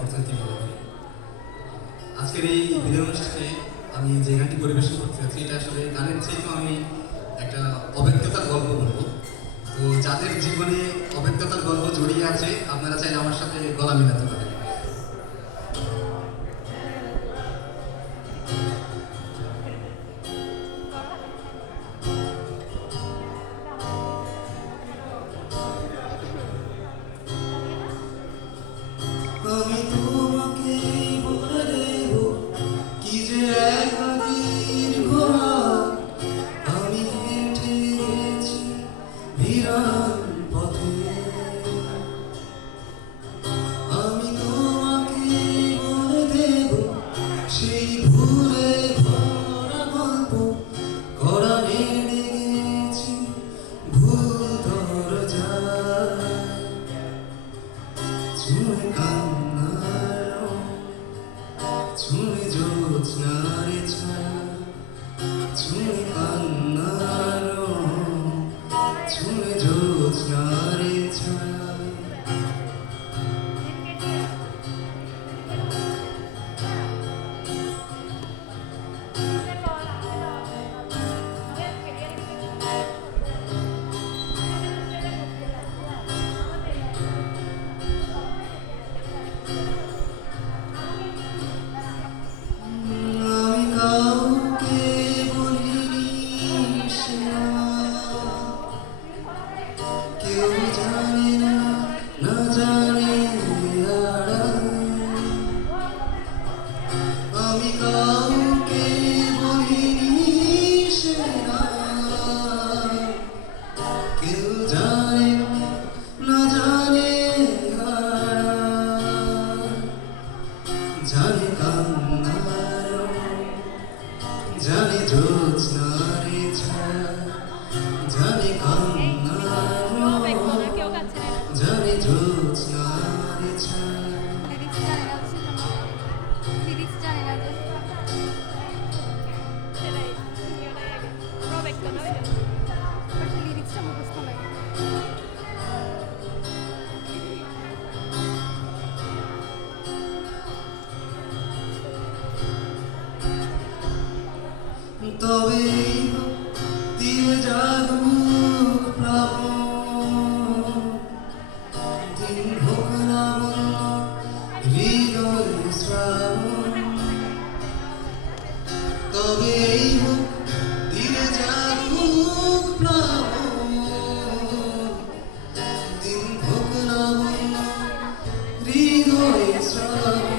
অর্থনীতি মনে করি। আজকের এই ভিডিও অনুষ্ঠানে আমি যে গানটি পরিবেশন করতে চাচ্ছি, এটা আসলে গানের থেকেও আমি একটা অব্যক্ততার গল্প বলবো। তো যাদের জীবনে অব্যক্ততার গল্প জড়িয়ে আছে, আপনারা চাইলে আমার সাথে গলা মিলাতে পারেন। আমি তোমাকে বলে দেব কি যে একাদিন ঘোরা, আমি হেঁটে গেছি বিরান পথে। আমি তোমাকে বলে দেব সেই ভুলে ভরা গল্প, করা নেড়ে গেছি ভুল দরজায়। ছুঁয়ে কান্নার ছুঁয়ে জ্যোৎস্নার ছায়া, ছুঁয়ে কান্নার ছুঁয়ে জ্যোৎস্নার ছায়া। আমি কাউকে বলিনি সেরা, কেউ জানে না, না জানে আড়াল। আমি কাউকে বলিনি সেরা, কেউ জানে না, জানে আড়াল। জানে কান্নার জানে জ্যোৎস্নার ছায়া, জানে কান্নার জানে জ্যোৎস্নার ছায়া। তবে দিয়ে জাগুক প্লাবন, দিন হোক না বন্ধ হৃদয় শ্রাবণ। তবে এই হোক দিয়ে জাগুক প্লাবন, দিন হোক না বন্ধ হৃদয় শ্রাবণ।